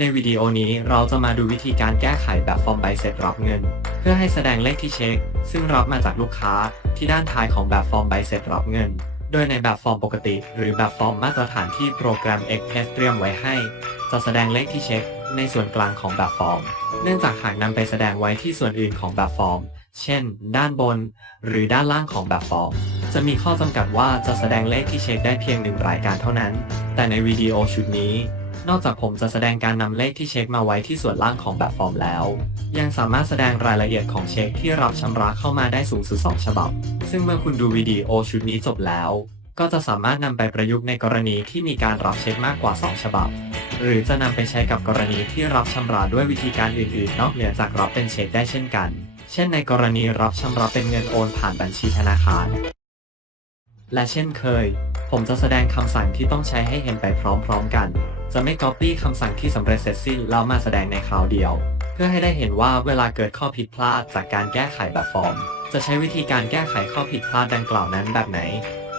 ในวิดีโอนี้เราจะมาดูวิธีการแก้ไขแบบฟอร์มใบเสร็จรับเงิน เพื่อให้แสดงเลขที่เช็ค ซึ่งรับมาจากลูกค้าที่ด้านท้ายของแบบฟอร์มใบเสร็จรับเงิน โดยในแบบฟอร์มปกติ หรือแบบฟอร์มมาตรฐานที่โปรแกรม Express เตรียมไว้ให้ จะแสดงเลขที่เช็ค ในส่วนกลางของแบบฟอร์ม เนื่องจากหากนำไปแสดงไว้ที่ส่วนอื่นของแบบฟอร์ม เช่น ด้านบน หรือด้านล่างของแบบฟอร์ม จะมีข้อจำกัดว่าจะแสดงเลขที่เช็คได้เพียงหนึ่งรายการเท่านั้น แต่ในวิดีโอชุดนี้ นอกจากผมจะแสดงการนำเลขที่เช็คมาไว้ที่ส่วนล่างของแบบฟอร์มแล้ว ยังสามารถแสดงรายละเอียดของเช็คที่รับชำระเข้ามาได้สูงสุด 2 ฉบับ ซึ่งเมื่อคุณดูวิดีโอชุดนี้จบแล้ว ก็จะสามารถนำไปประยุกต์ในกรณีที่มีการรับเช็คมากกว่า 2 ฉบับ หรือจะนำไปใช้กับกรณีที่รับชำระด้วยวิธีการอื่น ๆ นอกเหนือจากรับเป็นเช็คได้เช่นกัน เช่น ในกรณีรับชำระเป็นเงินโอนผ่านบัญชีธนาคาร และเช่นเคย ผมจะแสดงคำสั่งที่ต้องใช้ให้เห็นไปพร้อมๆกัน จะไม่ Copy คำสั่งที่สำเร็จเสร็จสิ้นแล้วมาแสดงในคราวเดียว เพื่อให้ได้เห็นว่าเวลาเกิดข้อผิดพลาดจากการแก้ไขแบบฟอร์ม จะใช้วิธีการแก้ไขข้อผิดพลาดดังกล่าวนั้นแบบไหน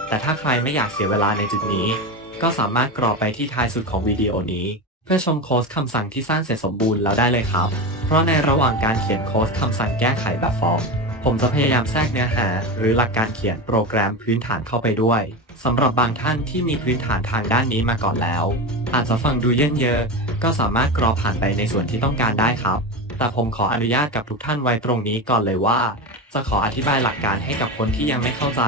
แต่ถ้าใครไม่อยากเสียเวลาในจุดนี้ ก็สามารถกรอไปที่ท้ายสุดของวิดีโอนี้ เพื่อชมโค้ดคำสั่งที่สร้างเสร็จสมบูรณ์แล้วได้เลยครับ เพราะในระหว่างการเขียนโค้ดคำสั่งแก้ไขแบบฟอร์ม ผมจะพยายามแทรกเนื้อหา หรือหลักการเขียนโปรแกรมพื้นฐานเข้าไปด้วยสำหรับบางท่านที่มีพื้นฐานทางด้านนี้มาก่อนแล้ว อาจจะฟังดูเยินเยอะก็สามารถกรอผ่านไปในส่วนที่ต้องการได้ครับ แต่ผมขออนุญาตกับทุกท่านไว้ตรงนี้ก่อนเลยว่า จะขออธิบายหลักการให้กับคนที่ยังไม่เข้าใจ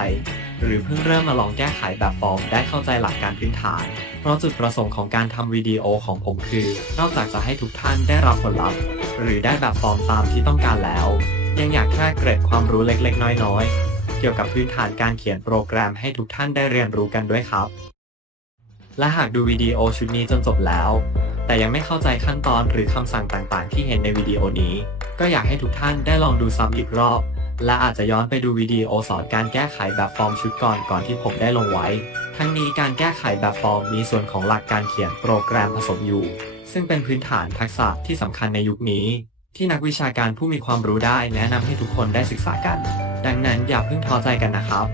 หรือเพิ่งเริ่มมาลองแก้ไขแบบฟอร์มได้เข้าใจหลักการพื้นฐาน เพราะจุดประสงค์ของการทำวิดีโอของผมคือ นอกจากจะให้ทุกท่านได้รับผลลัพธ์ หรือได้แบบฟอร์มตามที่ต้องการแล้ว ยังอยากแค่เกร็ดความรู้เล็กๆ น้อยๆ เกี่ยวกับพื้นฐานการเขียนโปรแกรมให้ทุกท่านได้เรียนรู้กันด้วยครับ และหากดูวิดีโอชุดนี้จนจบแล้ว แต่ยังไม่เข้าใจขั้นตอนหรือคำสั่งต่างๆ ที่เห็นในวิดีโอนี้ ก็อยากให้ทุกท่านได้ลองดูซ้ำอีกรอบ และอาจจะย้อนไปดูวิดีโอสอนการแก้ไขแบบฟอร์มชุดก่อนก่อนที่ผมได้ลงไว้ ทั้งนี้การแก้ไขแบบฟอร์มมีส่วนของหลักการเขียนโปรแกรมผสมอยู่ ซึ่งเป็นพื้นฐานทักษะที่สำคัญในยุคนี้ ที่นักวิชาการผู้มีความรู้ได้แนะนำให้ทุกคนได้ศึกษากัน ดังนั้นอย่าเพิ่งท้อใจกันนะครับ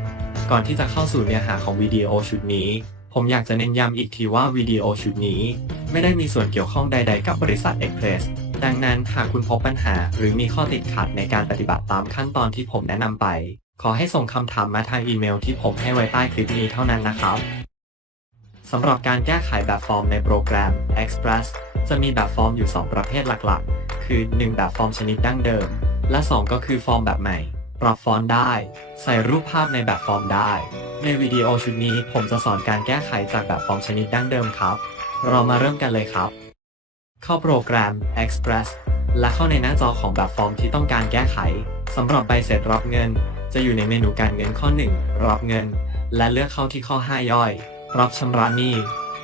ก่อนที่จะเข้าสู่เนื้อหาของวิดีโอชุดนี้ ผมอยากจะเน้นย้ำอีกทีว่าวิดีโอชุดนี้ ไม่ได้มีส่วนเกี่ยวข้องใด ๆ กับบริษัท Express ดังนั้นหากคุณพบปัญหา หรือมีข้อติดขัดในการปฏิบัติตามขั้นตอนที่ผมแนะนำไป ขอให้ส่งคำถามมาทางอีเมลที่ผมให้ไว้ใต้คลิปนี้เท่านั้นนะครับ สำหรับการแก้ไขแบบฟอร์มในโปรแกรม Express จะมีแบบฟอร์มอยู่ 2 ประเภทหลักๆ คือ 1 แบบฟอร์มชนิดดั้งเดิม และ 2 ก็คือฟอร์มแบบใหม่ ปรับฟอนต์ได้ ใส่รูปภาพในแบบฟอร์มได้ ในวิดีโอชุดนี้ผมจะสอนการแก้ไขจากแบบฟอร์มชนิดดั้งเดิมครับ เรามาเริ่มกันเลยครับ เข้าโปรแกรม Express และเข้าในหน้าจอของแบบฟอร์มที่ต้องการแก้ไขสำหรับใบเสร็จรับเงิน จะอยู่ในเมนูการเงินข้อ 1 รับเงิน และเลือกเข้าที่ข้อ 5 ย่อย รับชำระหนี้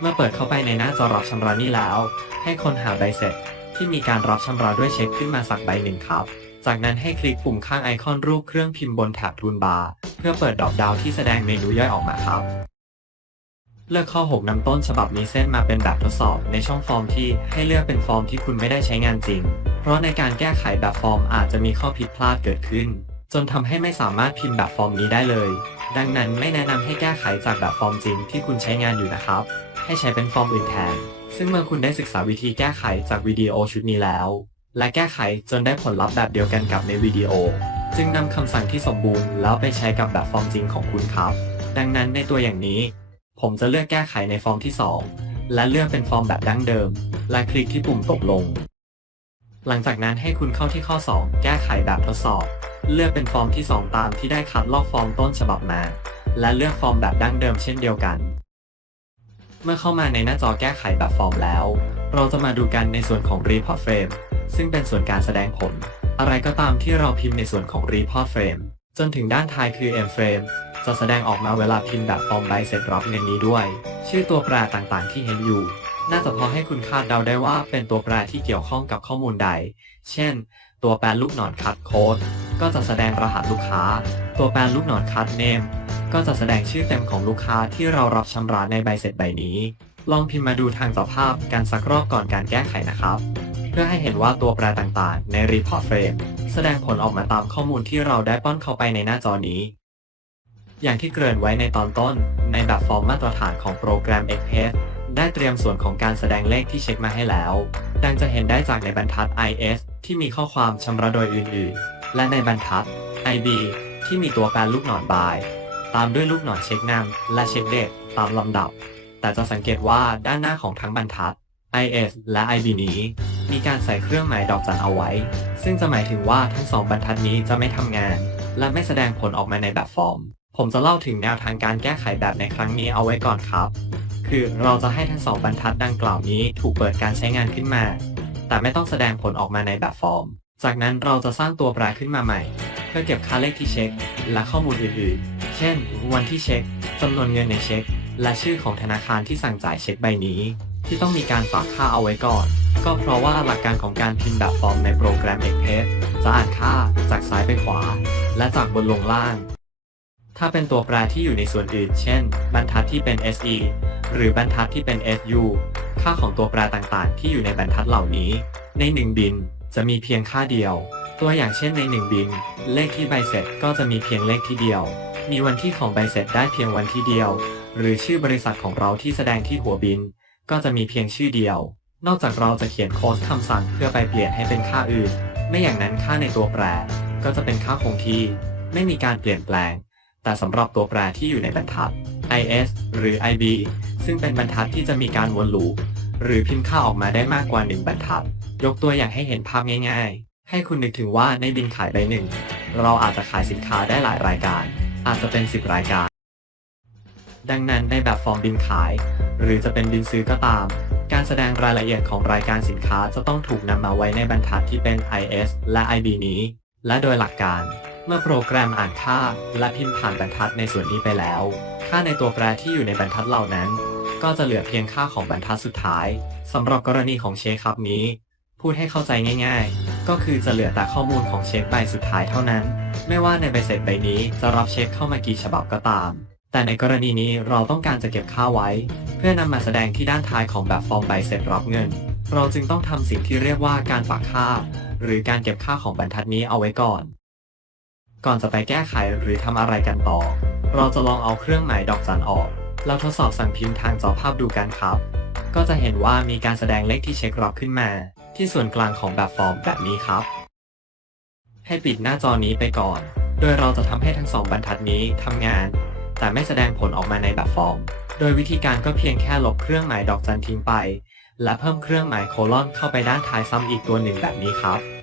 เมื่อเปิดเข้าไปในหน้าจอรับชำระหนี้แล้ว ให้ค้นหาใบเสร็จ ที่มีการรับชำระด้วยเช็คขึ้นมาสักใบหนึ่งครับ จากนั้นให้คลิกปุ่มข้างไอคอนรูปเครื่องพิมพ์บนแถบทูลบาร์เพื่อเปิดดรอปดาวน์ที่แสดงเมนูย่อยออกมาครับ เลือกข้อ 6นำต้นฉบับมีเส้นมาเป็นแบบทดสอบในช่องฟอร์มที่ให้เลือกเป็นฟอร์มที่คุณไม่ได้ใช้งานจริง เพราะในการแก้ไขแบบฟอร์มอาจจะมีข้อผิดพลาดเกิดขึ้น จนทำให้ไม่สามารถพิมพ์แบบฟอร์มนี้ได้เลย ดังนั้นไม่แนะนำให้แก้ไขจากแบบฟอร์มจริงที่คุณใช้งานอยู่นะครับ ให้ใช้เป็นฟอร์มอื่นแทน ซึ่งเมื่อคุณได้ศึกษาวิธีแก้ไขจากวิดีโอชุดนี้แล้ว และแก้ไขจนได้ผลลัพธ์แบบเดียวกันกับในวิดีโอ จึงนำคำสั่งที่สมบูรณ์แล้วไปใช้กับแบบฟอร์มจริงของคุณครับ ดังนั้นในตัวอย่างนี้ ผมจะเลือกแก้ไขในฟอร์มที่ 2 และเลือกเป็นฟอร์มแบบดั้งเดิม และคลิกที่ปุ่มตกลง หลังจากนั้นให้คุณเข้าที่ข้อ 2 แก้ไขแบบทดสอบ เลือกเป็นฟอร์มที่ 2 ตามที่ได้คัดลอกฟอร์มต้นฉบับมา และเลือกฟอร์มแบบดั้งเดิมเช่นเดียวกัน เมื่อเข้ามาในหน้าจอแก้ไขแบบฟอร์มแล้ว เราจะมาดูกันในส่วนของ Report Frame ซึ่งเป็นส่วนการแสดงผล อะไรก็ตามที่เราพิมพ์ในส่วนของ Report Frame จนถึงด้านท้ายคือ M Frame จะแสดงออกมาเวลาพิมพ์แบบฟอร์มใบเสร็จรับเงินนี้ด้วย ชื่อตัวแปรต่างๆที่เห็นอยู่ น่าจะพอให้คุณคาดเดาได้ว่าเป็นตัวแปรที่เกี่ยวข้องกับข้อมูลใด เช่น ตัวแปรลูกศรคัดโค้ดก็จะแสดงรหัสลูกค้า ตัวแปรลูกศรคัดเนมก็จะแสดงชื่อเต็มของลูกค้าที่เรารับชำระในใบเสร็จใบนี้ ลองพิมพ์มาดูทางสภาพกันสักรอบก่อนการแก้ไขนะครับ เพื่อให้เห็นว่าตัวแปรต่างๆ ใน Report Frame แสดงผลออกมาตามข้อมูลที่เราได้ป้อนเข้าไปในหน้าจอนี้ อย่างที่เกริ่นไว้ในตอนต้น ในแบบฟอร์มมาตรฐานของโปรแกรม Express ได้เตรียมส่วนของการแสดงเลขที่เช็คมาให้แล้ว ดังจะเห็นได้จากในบรรทัด IS ที่มีข้อความชำระโดยอื่นๆ และในบรรทัด IB ที่มีตัวแปรลูกหนอนบาย ตามด้วยลูกหนอนเช็คนำและเช็คเดทตามลำดับ แต่จะสังเกตว่าด้านหน้าของทั้งบรรทัด IS และ IB นี้ มีการใส่เครื่องหมายดอกจันเอาไว้ ซึ่งจะหมายถึงว่าทั้งสองบรรทัดนี้จะไม่ทำงาน และไม่แสดงผลออกมาในแบบฟอร์มผมจะเล่าถึงแนวทางการแก้ไขแบบในครั้งนี้เอาไว้ก่อนครับ คือเราจะให้ทั้งสองบรรทัดดังกล่าวนี้ถูกเปิดการใช้งานขึ้นมา แต่ไม่ต้องแสดงผลออกมาในแบบฟอร์ม จากนั้นเราจะสร้างตัวแปรขึ้นมาใหม่ เพื่อเก็บค่าเลขที่เช็ค และข้อมูลอื่นๆ เช่น วันที่เช็คจำนวนเงินในเช็ค และชื่อของธนาคารที่สั่งจ่ายเช็คใบนี้ ที่ต้องมีการฝากค่าเอาไว้ก่อน ก็เพราะว่าหลักการของการพิมพ์แบบฟอร์มในโปรแกรม Express จะอ่านค่าจากซ้ายไปขวา และจากบนลงล่าง ถ้าเป็นตัวแปรที่อยู่ในส่วนอื่น เช่น บรรทัดที่เป็น SE หรือบรรทัดที่เป็น SU ค่าของตัวแปรต่างๆ ที่อยู่ในบรรทัดเหล่านี้ ใน 1 บินจะมีเพียงค่าเดียว ตัวอย่างเช่นใน 1 บิน เลขที่ใบเสร็จก็จะมีเพียงเลขที่เดียว มีวันที่ของใบเสร็จได้เพียงวันที่เดียว หรือชื่อบริษัทของเราที่แสดงที่หัวบิน ก็จะมีเพียงชื่อเดียว นอกจากเราจะเขียนโค้ดคำสั่งเพื่อไปเปลี่ยนให้เป็นค่าอื่น ไม่อย่างนั้นค่าในตัวแปร ก็จะเป็นค่าคงที่ ไม่มีการเปลี่ยนแปลง แต่สำหรับตัวแปรที่อยู่ในบรรทัด IS หรือ IB ซึ่งเป็นบรรทัดที่จะมีการวนลูปหรือพิมพ์ค่าออกมาได้มากกว่า 1 บรรทัด ยกตัวอย่างให้เห็นภาพง่าย ๆ ให้คุณนึกถึงว่าในบินขายใบหนึ่ง เราอาจจะขายสินค้าได้หลายรายการ อาจจะเป็น 10 รายการ ดังนั้นในแบบฟอร์มบินขาย หรือจะเป็นบินซื้อก็ตาม การแสดงรายละเอียดของรายการสินค้าจะต้องถูกนำมาไว้ในบรรทัดที่เป็น IS และ IB นี้ และโดยหลักการ เมื่อโปรแกรมอ่านค่าและพิมพ์ผ่านบรรทัดในส่วนนี้ไปแล้ว ค่าในตัวแปรที่อยู่ในบรรทัดเหล่านั้น ก็จะเหลือเพียงค่าของบรรทัดสุดท้ายสำหรับกรณีของเช็คครับนี้ พูดให้เข้าใจง่าย ๆ ก็คือจะเหลือแต่ข้อมูลของเช็คใบสุดท้ายเท่านั้น ไม่ว่าในใบเสร็จใบนี้จะรับเช็คเข้ามากี่ฉบับก็ตาม แต่ในกรณีนี้เราต้องการจะเก็บค่าไว้ เพื่อนำมาแสดงที่ด้านท้ายของแบบฟอร์มใบเสร็จรับเงิน เราจึงต้องทำสิ่งที่เรียกว่าการฝากค่า หรือการเก็บค่าของบรรทัดนี้เอาไว้ก่อน ก่อนจะไปแก้ไขหรือทำอะไรกันต่อ เราจะลองเอาเครื่องหมายดอกจันออก แล้วทดสอบสั่งพิมพ์ทางจอภาพดูกันครับ ก็จะเห็นว่ามีการแสดงเลขที่เช็ครับขึ้นมา ที่ส่วนกลางของแบบฟอร์มแบบนี้ครับ ให้ปิดหน้าจอนี้ไปก่อน โดยเราจะทำให้ทั้งสองบรรทัดนี้ทำงาน แต่ไม่แสดงผลออกมาในแบบฟอร์ม โดยวิธีการก็เพียงแค่ลบเครื่องหมายดอกจันทิ้งไป และเพิ่มเครื่องหมายโคลอนเข้าไปด้านท้ายซ้ำอีกตัวหนึ่งแบบนี้ครับ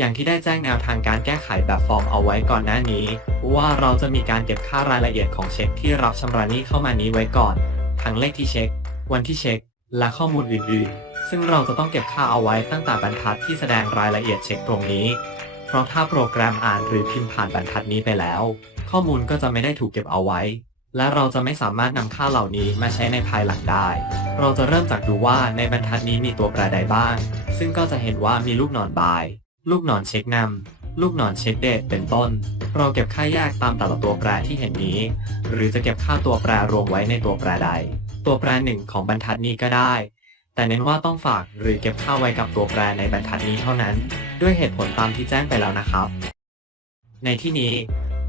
อย่างที่ได้แจ้งแนวทางการแก้ไขแบบฟอร์มเอาไว้ก่อนหน้านี้ ว่าเราจะมีการเก็บค่ารายละเอียดของเช็คที่รับชำระหนี้เข้ามานี้ไว้ก่อน ทั้งเลขที่เช็ค วันที่เช็ค และข้อมูลอื่นๆ ซึ่งเราจะต้องเก็บค่าเอาไว้ตั้งแต่บรรทัดที่แสดงรายละเอียดเช็คตรงนี้ เพราะถ้าโปรแกรมอ่านหรือพิมพ์ผ่านบรรทัดนี้ไปแล้ว ข้อมูลก็จะไม่ได้ถูกเก็บเอาไว้ และเราจะไม่สามารถนำค่าเหล่านี้มาใช้ในภายหลังได้ เราจะเริ่มจากดูว่าในบรรทัดนี้มีตัวแปรใดบ้าง ซึ่งก็จะเห็นว่ามีลูกนอนบาย ลูกหนอนเช็คนำลูกหนอนเช็คเดทเป็นต้น เราเก็บค่าแยกตามแต่ละตัวแปรที่เห็นนี้ หรือจะเก็บค่าตัวแปรรวมไว้ในตัวแปรใด ตัวแปรหนึ่งของบรรทัดนี้ก็ได้ แต่เน้นว่าต้องฝากหรือเก็บค่าไว้กับตัวแปรในบรรทัดนี้เท่านั้น ด้วยเหตุผลตามที่แจ้งไปแล้วนะครับ ในที่นี้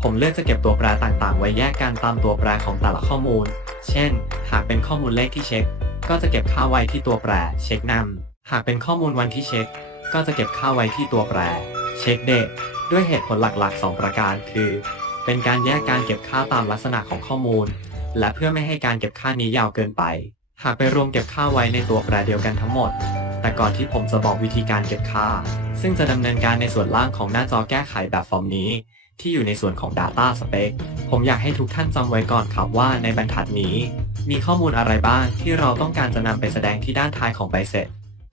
ผมเลือกจะเก็บตัวแปรต่างๆ ไว้แยกกันตามตัวแปรของแต่ละข้อมูล เช่น หากเป็นข้อมูลเลขที่เช็ค ก็จะเก็บค่าไว้ที่ตัวแปรเช็คนำหากเป็นข้อมูลวันที่เช็ค ก็จะเก็บค่าไว้ที่ตัวแปร เช็คเดทด้วยเหตุผลหลักๆ 2 ประการ คือ เป็นการแยกการเก็บค่าตามลักษณะของข้อมูล และเพื่อไม่ให้การเก็บค่านี้ยาวเกินไป หากไปรวมเก็บค่าไว้ในตัวแปรเดียวกันทั้งหมด แต่ก่อนที่ผมจะบอกวิธีการเก็บค่า ซึ่งจะดำเนินการในส่วนล่างของหน้าจอแก้ไขแบบฟอร์มนี้ ที่อยู่ในส่วนของ Data Spec ผมอยากให้ทุกท่านจำไว้ก่อนครับว่าในบรรทัดนี้ มีข้อมูลอะไรบ้างที่เราต้องการจะนำไปแสดงที่ด้านท้ายของใบเสร็จ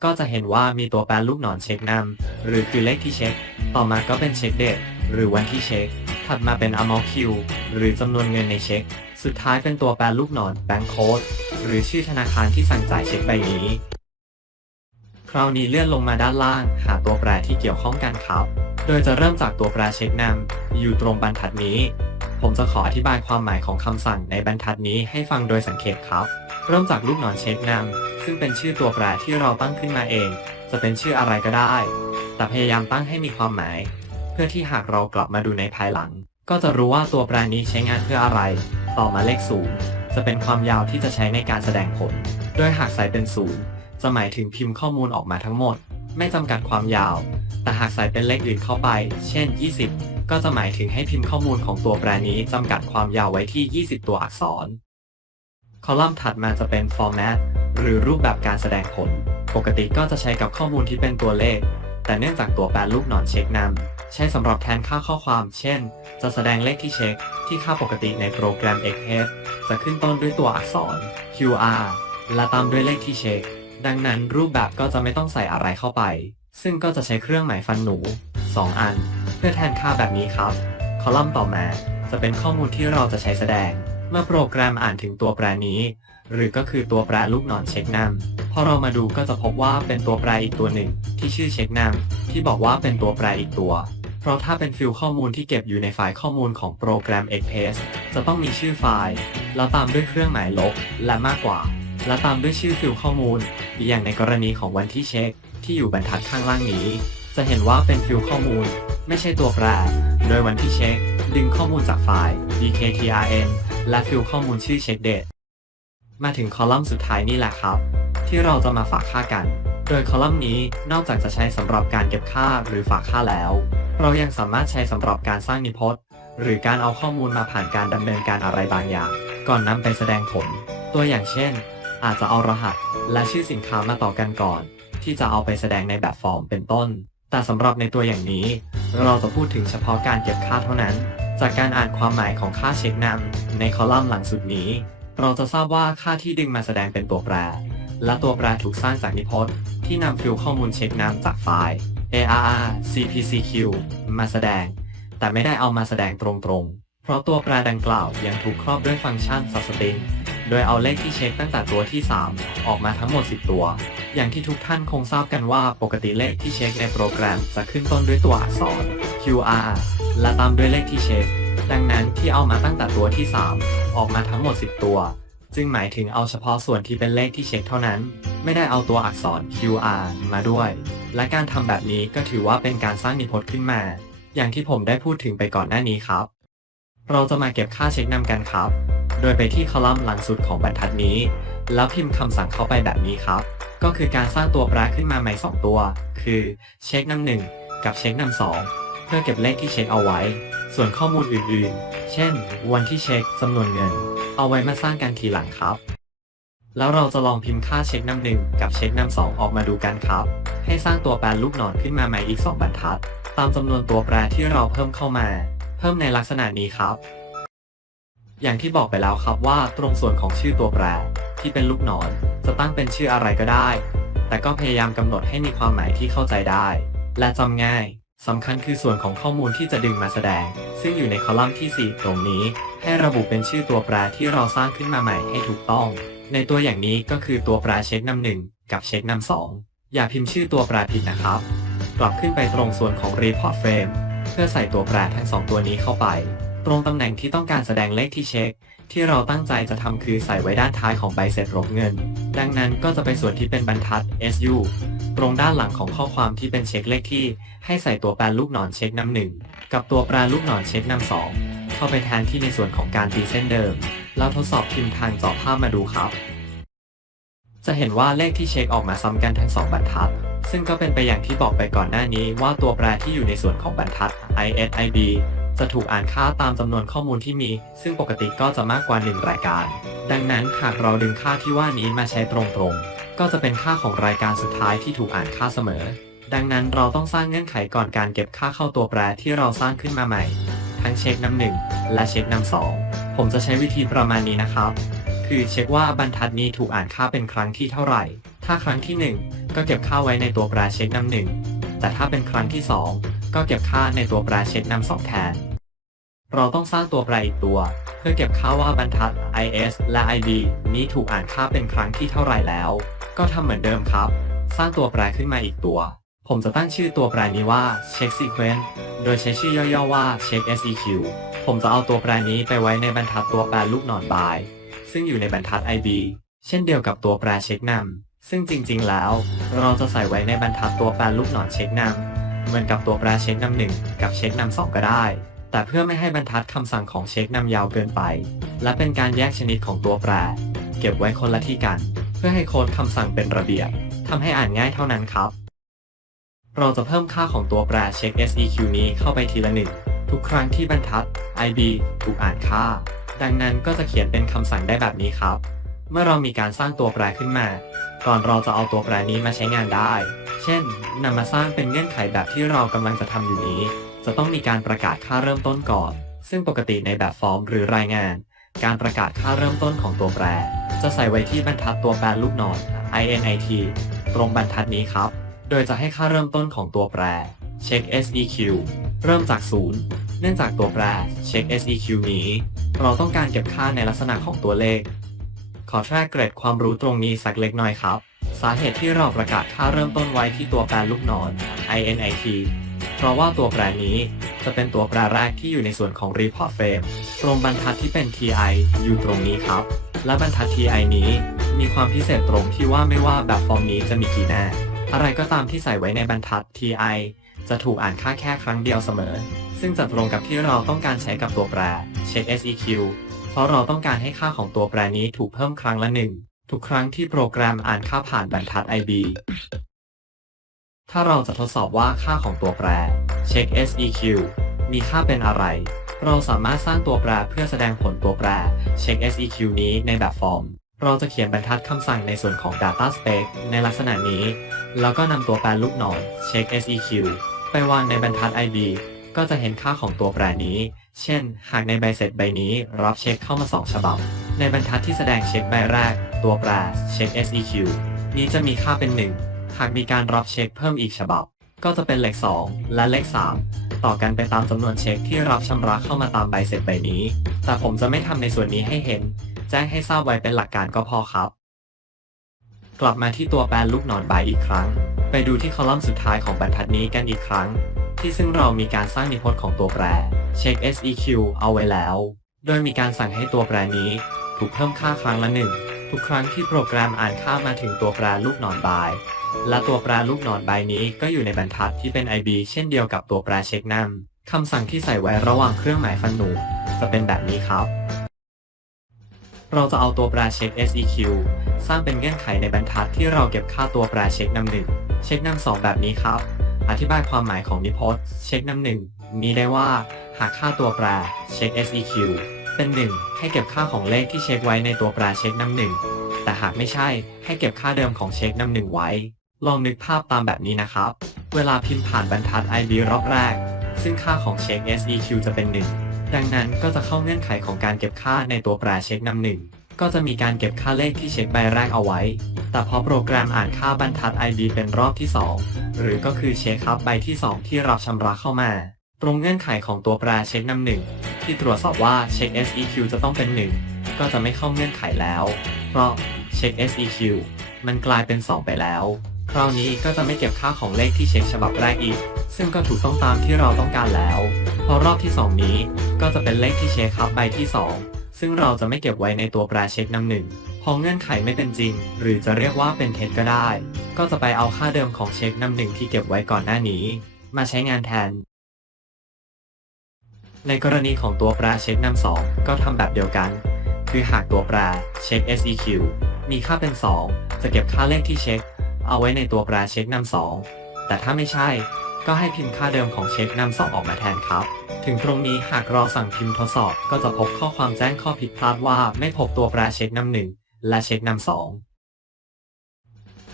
ก็จะเห็นว่ามีตัวแปรลูกหนอนเช็คนำหรือคือเลขที่เช็ค ต่อมาก็เป็นเช็คเดทหรือวันที่เช็ค ถัดมาเป็น amount Q หรือจำนวนเงินในเช็ค สุดท้ายเป็นตัวแปรลูกหนอน bank code หรือชื่อธนาคารที่สั่งจ่ายเช็คใบนี้ คราวนี้เลื่อนลงมาด้านล่าง หาตัวแปรที่เกี่ยวข้องกันครับ โดยจะเริ่มจากตัวแปรเช็คนำอยู่ตรงบรรทัดนี้ ผมจะขออธิบายความหมายของคำสั่งในบรรทัดนี้ให้ฟังโดยสังเกตครับ เริ่มจากลูกหนอนเช็คนำซึ่งเป็นชื่อตัวแปรที่เราตั้งขึ้นมาเอง จะเป็นชื่ออะไรก็ได้ แต่พยายามตั้งให้มีความหมาย เพื่อที่หากเรากลับมาดูในภายหลัง ก็จะรู้ว่าตัวแปรนี้ใช้งานเพื่ออะไร ต่อมาเลขศูนย์จะเป็นความยาวที่จะใช้ในการแสดงผล โดยหากใส่เป็นศูนย์จะหมายถึงพิมพ์ข้อมูลออกมาทั้งหมด ไม่จำกัดความยาว แต่หากใส่เป็นเลขอื่นเข้าไป เช่น 20 ก็จะหมายถึงให้พิมพ์ข้อมูลของตัวแปรนี้จำกัดความยาวไว้ที่ 20 ตัวอักษร คอลัมน์ถัดมาจะเป็น format หรือรูปแบบการแสดงผล ปกติก็จะใช้กับข้อมูลที่เป็นตัวเลข แต่เนื่องจากตัวแปรลูกหนอนเช็คนำใช้สำหรับแทนค่าข้อความ เช่น จะแสดงเลขที่เช็ค ที่ค่าปกติในโปรแกรม Excel จะขึ้นต้นด้วยตัวอักษร QR และตามด้วยเลขที่เช็ค ดังนั้นรูปแบบก็จะไม่ต้องใส่อะไรเข้าไป ซึ่งก็จะใช้เครื่องหมายฟันหนู 2 อัน เพื่อแทนค่าแบบนี้ครับ คอลัมน์ต่อมาจะเป็นข้อมูลที่เราจะใช้แสดง มื่อโปรแกรมอ่านถึงตัวแปรนี้ หรือก็คือตัวแปรลูกหนอนเช็คนำพอเรามาดูก็จะพบว่าเป็นตัวแปรอีกตัวหนึ่ง ที่ชื่อเช็คนำที่บอกว่าเป็นตัวแปรอีกตัว เพราะถ้าเป็นฟิลข้อมูลที่เก็บอยู่ในไฟล์ข้อมูลของโปรแกรม Express จะต้องมีชื่อไฟล์แล้วตามด้วยเครื่องหมายลบและมากกว่า และตามด้วยชื่อฟิลข้อมูล อย่างในกรณีของวันที่เช็คที่อยู่บรรทัดข้างล่างนี้ จะเห็นว่าเป็นฟิลข้อมูล ไม่ใช่ตัวแปร โดยวันที่เช็ค ดึงข้อมูลจากไฟล์ dktrn และฟิลข้อมูลชื่อเช็คเดตมาถึงคอลัมน์สุดท้ายนี่แหละครับ ที่เราจะมาฝากค่ากัน โดยคอลัมน์นี้นอกจากจะใช้สำหรับการเก็บค่าหรือฝากค่าแล้ว เรายังสามารถใช้สำหรับการสร้างนิพจน์ หรือการเอาข้อมูลมาผ่านการดำเนินการอะไรบางอย่าง ก่อนนำไปแสดงผล ตัวอย่างเช่น อาจจะเอารหัส และชื่อสินค้ามาต่อกันก่อน ที่จะเอาไปแสดงในแบบฟอร์มเป็นต้น แต่สำหรับในตัวอย่างนี้ เราจะพูดถึงเฉพาะการเก็บค่าเท่านั้น จากการอ่านความหมายของค่าเช็คนำในคอลัมน์หลังสุดนี้ เราจะทราบว่าค่าที่ดึงมาแสดงเป็นตัวแปร และตัวแปรถูกสร้างจากนิพจน์ที่นำฟิลข้อมูลเช็คนำจากไฟล์ ARR CPCQ มาแสดง แต่ไม่ได้เอามาแสดงตรงๆ เพราะตัวแปรดังกล่าวยังถูกครอบด้วยฟังก์ชัน substring โดยเอาเลขที่เช็คตั้งแต่ตัวที่ 3 ออกมาทั้งหมด 10 ตัว อย่างที่ทุกท่านคงทราบกันว่าปกติเลขที่เช็คในโปรแกรมจะขึ้นต้นด้วยตัวอักษร QR และตามด้วยเลขที่เช็ค ดังนั้นที่เอามาตั้งแต่ตัวที่ 3 ออกมาทั้งหมด 10 ตัว จึงหมายถึงเอาเฉพาะส่วนที่เป็นเลขที่เช็คเท่านั้น ไม่ได้เอาตัวอักษร QR มาด้วย และการทำแบบนี้ก็ถือว่าเป็นการสร้างนิพจน์ขึ้นมา อย่างที่ผมได้พูดถึงไปก่อนหน้านี้ครับ เราจะมาเก็บค่าเช็คนำกันครับ โดยไปที่คอลัมน์หลังสุดของบรรทัดนี้ แล้วพิมพ์คำสั่งเข้าไปแบบนี้ครับ ก็คือการสร้างตัวแปรขึ้นมาใหม่ 2 ตัว คือเช็คนำหนึ่งกับเช็คนำสองเพื่อเก็บเลขที่เช็คเอาไว้ ส่วนข้อมูลอื่นๆ เช่น วันที่เช็คจำนวนเงิน เอาไว้มาสร้างกันทีหลังครับ แล้วเราจะลองพิมพ์ค่าเช็คนำหนึ่งกับเช็คนำสองออกมาดูกันครับ ให้สร้างตัวแปรลูกหนอนขึ้นมาใหม่อีก 2 บรรทัด ตามจำนวนตัวแปรที่เราเพิ่มเข้ามา เพิ่มในลักษณะนี้ครับ อย่างที่บอกไปแล้วครับว่าตรงส่วนของชื่อตัวแปร ที่เป็นลูกหนอน จะตั้งเป็นชื่ออะไรก็ได้ แต่ก็พยายามกำหนดให้มีความหมายที่เข้าใจได้ และจำง่ายสำคัญคือส่วนของข้อมูลที่จะดึงมาแสดง ซึ่งอยู่ในคอลัมน์ที่ 4 ตรงนี้ ให้ระบุเป็นชื่อตัวแปรที่เราสร้างขึ้นมาใหม่ให้ถูกต้อง ในตัวอย่างนี้ก็คือตัวแปรเช็คนำหนึ่งกับเช็คนำสองอย่าพิมพ์ชื่อตัวแปรผิดนะครับ กลับขึ้นไปตรงส่วนของ Report Frame เพื่อใส่ตัวแปรทั้งสองตัวนี้เข้าไป ตรงตำแหน่งที่ต้องการแสดงเลขที่เช็ค ที่เราตั้งใจจะทำคือใส่ไว้ด้านท้ายของใบเสร็จรบเงิน ดังนั้นก็จะไปส่วนที่เป็นบรรทัด SU ตรงด้านหลังของข้อความที่เป็นเช็คเลขที่ ให้ใส่ตัวแปรลูกหนอนเช็คนำหนึ่งกับตัวแปรลูกหนอนเช็คนำสองเข้าไปแทนที่ในส่วนของการตีเส้นเดิมแล้วทดสอบพิมพ์ทางจอภาพมาดูครับ จะเห็นว่าเลขที่เช็คออกมาซ้ำกันทั้งสองบรรทัด ซึ่งก็เป็นไปอย่างที่บอกไปก่อนหน้านี้ว่าตัวแปรที่อยู่ในส่วนของบรรทัด ISIB จะถูกอ่านค่าตามจำนวนข้อมูลที่มี ซึ่งปกติก็จะมากกว่า 1 รายการ ดังนั้นหากเราดึงค่าที่ว่านี้มาใช้ตรงๆ ก็จะเป็นค่าของรายการสุดท้ายที่ถูกอ่านค่าเสมอ ดังนั้นเราต้องสร้างเงื่อนไขก่อนการเก็บค่าเข้าตัวแปรที่เราสร้างขึ้นมาใหม่ ทั้งเช็คนำหนึ่งและเช็คนำสองผมจะใช้วิธีประมาณนี้นะครับ คือเช็คว่าบรรทัดนี้ถูกอ่านค่าเป็นครั้งที่เท่าไหร่ ถ้าครั้งที่ 1 ก็เก็บค่าไว้ในตัวแปรเช็คนำหนึ่งแต่ถ้าเป็นครั้งที่ 2 ก็เก็บค่าในตัวแปรเช็คนำสองแทน เราต้องสร้างตัวแปรอีกตัว เพื่อเก็บค่าว่าบรรทัด is และ id นี้ถูกอ่านค่าเป็นครั้งที่เท่าไรแล้ว ก็ทำเหมือนเดิมครับ สร้างตัวแปรขึ้นมาอีกตัว ผมจะตั้งชื่อตัวแปรนี้ว่า check sequence โดยใช้ชื่อย่อๆว่า check seq ผมจะเอาตัวแปรนี้ไปไว้ในบรรทัดตัวแปรลูกหนอนบาย ซึ่งอยู่ในบรรทัด ib เช่นเดียวกับตัวแปรเช็คนำซึ่งจริงๆแล้ว เราจะใส่ไว้ในบรรทัดตัวแปรลูกหนอนเช็คนำ เหมือนกับตัวแปรเช็คนำหนึ่งกับเช็คนำสองก็ได้ แต่เพื่อไม่ให้บรรทัดคำสั่งของเช็คนำยาวเกินไป และเป็นการแยกชนิดของตัวแปร เก็บไว้คนละที่กัน เพื่อให้โค้ดคำสั่งเป็นระเบียบทำให้อ่านง่ายเท่านั้นครับ เราจะเพิ่มค่าของตัวแปรเช็ค seq นี้เข้าไปทีละหนึ่งทุกครั้งที่บรรทัด ib ถูกอ่านค่า ดังนั้นก็จะเขียนเป็นคำสั่งได้แบบนี้ครับ เมื่อเรามีการสร้างตัวแปรขึ้นมา ก่อนเราจะเอาตัวแปรนี้มาใช้งานได้ เช่นนำมาสร้างเป็นเงื่อนไขแบบที่เรากำลังจะทำอยู่นี้ จะต้องมีการประกาศค่าเริ่มต้นก่อน ซึ่งปกติในแบบฟอร์มหรือรายงาน การประกาศค่าเริ่มต้นของตัวแปร จะใส่ไว้ที่บรรทัดตัวแปรลูกศร init ตรงบรรทัดนี้ครับ โดยจะให้ค่าเริ่มต้นของตัวแปร check seq เริ่มจาก 0 เนื่องจากตัวแปร check seq นี้ เราต้องการเก็บค่าในลักษณะของตัวเลข ขอแทรกเกรดความรู้ตรงนี้สักเล็กน้อยครับ สาเหตุที่เราประกาศค่าเริ่มต้นไว้ที่ตัวแปรลูกศร init เพราะว่าตัวแปรนี้จะเป็นตัวแปรแรกที่อยู่ในส่วนของ report frame ตรงบรรทัดที่เป็น ti อยู่ตรงนี้ครับ และบรรทัด ti นี้มีความพิเศษตรงที่ว่าไม่ว่าแบบฟอร์มนี้จะมีกี่หน้า อะไรก็ตามที่ใส่ไว้ในบรรทัด ti จะถูกอ่านค่าแค่ครั้งเดียวเสมอ ซึ่งจะตรงกับที่เราต้องการใช้กับตัวแปร check seq เพราะเราต้องการให้ค่าของตัวแปรนี้ถูกเพิ่มครั้งละหนึ่ง ทุกครั้งที่โปรแกรมอ่านค่าผ่านบรรทัด IB ถ้าเราจะทดสอบว่าค่าของตัวแปร check seq มีค่าเป็นอะไร เราสามารถสร้างตัวแปรเพื่อแสดงผลตัวแปร check seq นี้ในแบบฟอร์ม เราจะเขียนบรรทัดคำสั่งในส่วนของ data spec ในลักษณะนี้ แล้วก็นำตัวแปรลูกศร check seq ไปวางในบรรทัด IB ก็จะเห็นค่าของตัวแปรนี้ เช่น หากในใบเสร็จใบนี้รับเช็คเข้ามา 2 ฉบับ ในบรรทัดที่แสดงเช็คใบแรก ตัวแปร check seq นี้จะมีค่าเป็น 1 หากมีการรับเช็คเพิ่มอีกฉบับ ก็จะเป็นเลข 2 และเลข 3 ต่อกันไปตามจำนวนเช็คที่รับชำระเข้ามาตามใบเสร็จใบนี้ แต่ผมจะไม่ทำในส่วนนี้ให้เห็น แจ้งให้ทราบไว้เป็นหลักการก็พอครับ กลับมาที่ตัวแปรลูกศรใบอีกครั้ง ไปดูที่คอลัมน์สุดท้ายของบรรทัดนี้กันอีกครั้ง ที่ซึ่งเรามีการสร้างนิพจน์ของตัวแปร check seq เอาไว้แล้ว โดยมีการสั่งให้ตัวแปรนี้ ถูกเพิ่มค่าครั้งละหนึ่งทุกครั้งที่โปรแกรมอ่านค่ามาถึงตัวแปรลูกศรบาย และตัวแปรลูกศรใบายนี้ก็อยู่ในบรรทัดที่เป็น IB เช่นเดียวกับตัวแปรเช็คนั่นคำสั่งที่ใส่ไว้ระหว่างเครื่องหมายฟันหนูจะเป็นแบบนี้ครับ เราจะเอาตัวแปรเช็ค seq สร้างเป็นเงื่อนไขในบรรทัดที่เราเก็บค่าตัวแปรเช็คนำหนึ่งเช็คนำสองแบบนี้ครับ อธิบายความหมายของนิพจน์เช็คนำหนึ่งมีได้ว่า หากค่าตัวแปรเช็ค seq เป็นหนึ่งให้เก็บค่าของเลขที่เช็คไว้ในตัวแปรเช็คนำหนึ่งแต่หากไม่ใช่ให้เก็บค่าเดิมของเช็คนำหนึ่งไว้ ลองนึกภาพตามแบบนี้นะครับ เวลาพิมพ์ผ่านบรรทัด IB รอบแรก ซึ่งค่าของเช็ค seq จะเป็นหนึ่งดังนั้นก็จะเข้าเงื่อนไขของการเก็บค่าในตัวแปรเช็คนำหนึ่งก็จะมีการเก็บค่าเลขที่เช็คใบแรกเอาไว้ แต่พอโปรแกรมอ่านค่าบรรทัด IB เป็นรอบที่ 2 หรือก็คือเช็คครับใบที่ 2 ที่รับชำระเข้ามา ตรงเงื่อนไขของตัวแปรเช็คนำหนึ่งที่ตรวจสอบว่าเช็ค seq จะต้องเป็น1ก็จะไม่เข้าเงื่อนไขแล้ว เพราะเช็ค seq มันกลายเป็น 2 ไปแล้ว คราวนี้ก็จะไม่เก็บค่าของเลขที่เช็คฉบับแรกอีก ซึ่งก็ถูกต้องตามที่เราต้องการแล้ว พอรอบที่ 2 นี้ก็จะเป็นเลขที่เช็คครับใบที่ 2 ซึ่งเราจะไม่เก็บไว้ในตัวแปรเช็คนำหนึ่งพอเงื่อนไขไม่เป็นจริง หรือจะเรียกว่าเป็นเท็จก็ได้ ก็จะไปเอาค่าเดิมของเช็คนำหนึ่งที่เก็บไว้ก่อนหน้านี้ มาใช้งานแทน ในกรณีของตัวแปรเช็คนำสองก็ทำแบบเดียวกัน คือหากตัวแปรเช็ค seq มีค่าเป็น 2 จะเก็บค่าเลขที่เช็ค เอาไว้ในตัวแปรเช็คนำสองแต่ถ้าไม่ใช่ก็ให้พิมพ์ค่าเดิมของเช็คนำสองออกมาแทนครับ ถึงตรงนี้หากเราสั่งพิมพ์ทดสอบก็จะพบข้อความแจ้งข้อผิดพลาดว่าไม่พบตัวแปรเช็คนำหนึ่งและเช็คนำสอง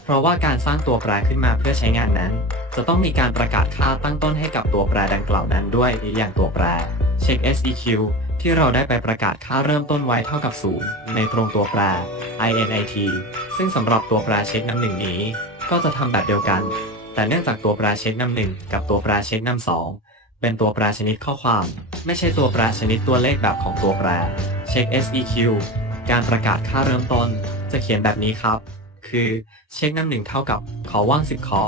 เพราะว่าการสร้างตัวแปรขึ้นมาเพื่อใช้งานนั้น จะต้องมีการประกาศค่าตั้งต้นให้กับตัวแปรดังกล่าวนั้นด้วยอย่างตัวแปร check seq ที่เราได้ไปประกาศค่าเริ่มต้นไว้เท่ากับ0ในตรงตัวแปร init ซึ่งสำหรับตัวแปรเช็คนำหนึ่งนี้ ก็จะทำแบบเดียวกัน แต่เนื่องจากตัวแปรเช็คนำหนึ่งกับตัวแปรเช็คนำสองเป็นตัวแปรชนิดข้อความ ไม่ใช่ตัวแปรชนิดตัวเลขแบบของตัวแปร check seq การประกาศค่าเริ่มต้น จะเขียนแบบนี้ครับ คือเช็คนำหนึ่งเท่ากับขอว่าง10ขอ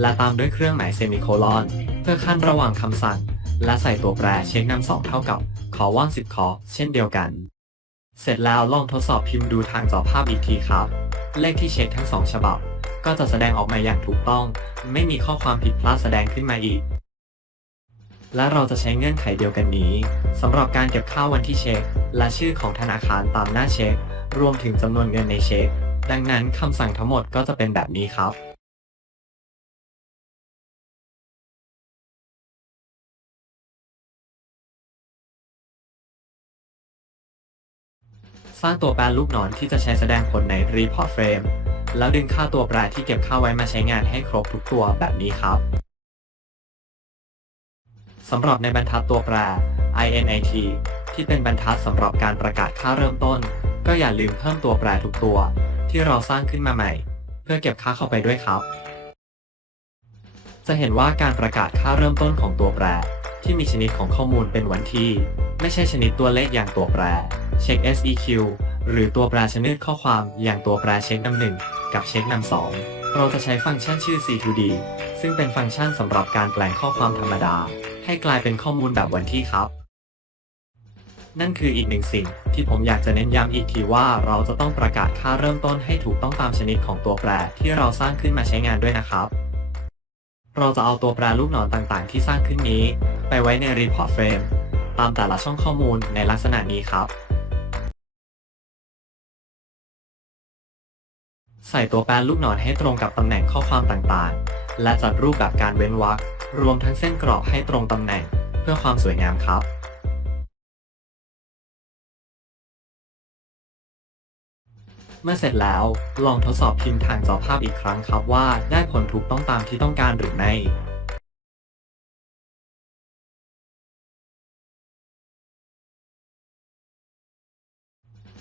และตามด้วยเครื่องหมายเซมิโคลอน เพื่อขั้นระหว่างคำสั่ง และใส่ตัวแปรเช็คนำสองเท่ากับขอว่าง10ขอเช่นเดียวกัน เสร็จแล้วลองทดสอบพิมพ์ดูทางจอภาพอีกทีครับ เลขที่เช็คทั้งสองฉบับ ก็จะแสดงออกมาอย่างถูกต้อง ไม่มีข้อความผิดพลาดแสดงขึ้นมาอีก และเราจะใช้เงื่อนไขเดียวกันนี้สำหรับการเก็บค่าวันที่เช็ค และชื่อของธนาคารตามหน้าเช็ค รวมถึงจำนวนเงินในเช็ค ดังนั้นคำสั่งทั้งหมดก็จะเป็นแบบนี้ครับ สร้างตัวแปรรูปหนอนที่จะใช้แสดงผลใน Report Frame แล้วดึงค่าตัวแปรที่เก็บค่าไว้มาใช้งานให้ครบทุกตัวแบบนี้ครับสำหรับในบรรทัดตัวแปร init ที่เป็นบรรทัดสำหรับการประกาศค่าเริ่มต้น ก็อย่าลืมเพิ่มตัวแปรทุกตัว ที่เราสร้างขึ้นมาใหม่ เพื่อเก็บค่าเข้าไปด้วยครับ จะเห็นว่าการประกาศค่าเริ่มต้นของตัวแปร ที่มีชนิดของข้อมูลเป็นวันที่ ไม่ใช่ชนิดตัวเลขอย่างตัวแปร เช็ค seq หรือตัวแปรชนิดข้อความอย่างตัวแปรเช็คนำหนึ่งกับเช็คนำสองเราจะใช้ฟังก์ชันชื่อ c2d ซึ่งเป็นฟังก์ชันสำหรับการแปลงข้อความธรรมดา ให้กลายเป็นข้อมูลแบบวันที่ครับ นั่นคืออีกหนึ่งสิ่งที่ผมอยากจะเน้นย้ำอีกทีว่าเราจะต้องประกาศค่าเริ่มต้นให้ถูกต้องตามชนิดของตัวแปรที่เราสร้างขึ้นมาใช้งานด้วยนะครับ เราจะเอาตัวแปรลูกหนอนต่างๆ ที่สร้างขึ้นนี้ ไปไว้ใน Report Frame ตามแต่ละช่องข้อมูลในลักษณะนี้ครับ ใส่ตัวแปรลูกหนอนให้ตรงกับตำแหน่งข้อความต่างๆ และจัดรูปแบบการเว้นวรรครวมทั้งเส้นกรอบให้ตรงตำแหน่งเพื่อความสวยงามครับ เมื่อเสร็จแล้วลองทดสอบพิมพ์ทางจอภาพอีกครั้งครับว่าได้ผลถูกต้องตามที่ต้องการหรือไม่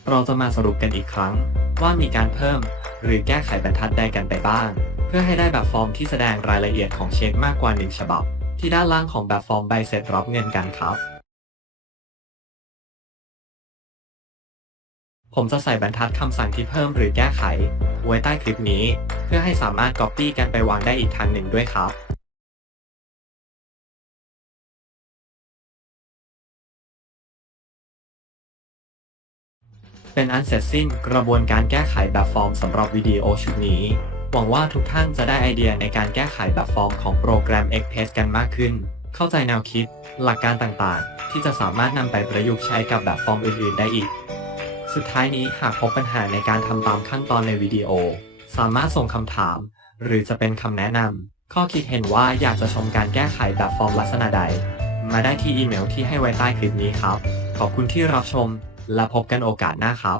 เราจะมาสรุปกันอีกครั้ง ว่ามีการเพิ่ม หรือแก้ไขบรรทัดใดกันไปบ้าง เพื่อให้ได้แบบฟอร์มที่แสดงรายละเอียดของเช็คมากกว่า1ฉบับ ที่ด้านล่างของแบบฟอร์มใบเสร็จรับเงินกันครับ ผมจะใส่บรรทัดคำสั่งที่เพิ่มหรือแก้ไข ไว้ใต้คลิปนี้ เพื่อให้สามารถ Copy กันไปวางได้อีกทางหนึ่งด้วยครับ เป็นอันเสร็จสิ้นกระบวนการแก้ไขแบบฟอร์มสำหรับวิดีโอชุดนี้ หวังว่าทุกท่านจะได้ไอเดียในการแก้ไขแบบฟอร์มของโปรแกรม Express กันมากขึ้น เข้าใจแนวคิด หลักการต่างๆ ที่จะสามารถนำไปประยุกต์ใช้กับแบบฟอร์มอื่น ๆ ได้อีก สุดท้ายนี้หากพบปัญหาในการทำตามขั้นตอนในวิดีโอ สามารถส่งคำถาม หรือจะเป็นคำแนะนำข้อคิดเห็นว่าอยากจะชมการแก้ไขแบบฟอร์มลักษณะใด มาได้ที่อีเมลที่ให้ไว้ใต้คลิปนี้ครับ ขอบคุณที่รับชม และพบกันโอกาสหน้าครับ